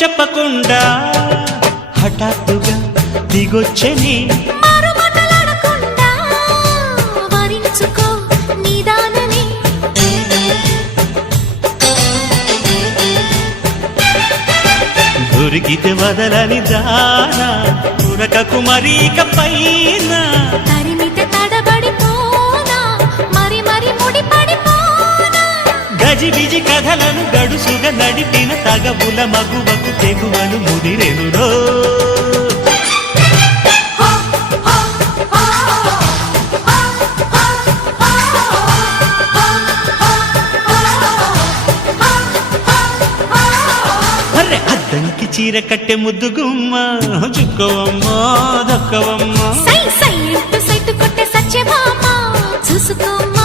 చెప్పకుండా హఠాత్తుగా దిగొచ్చని దొరికితే వదలని దానా ఉరకకు మరీక పైన తరిమితే తడబడిపోనా మరి మరి ముడిపడిపోనా గజిబిజి కథలను గడుసుగా నడిపిన తగవుల మగువకు తెగువను ముదిరెనురో అద్దంకి చీర కట్టె ముద్దు గుమ్మ చుక్కవమ్మ దక్కవమ్మ సై సై అంటూ సైటు కొట్టే సత్యభామ చూసుకోమ్మ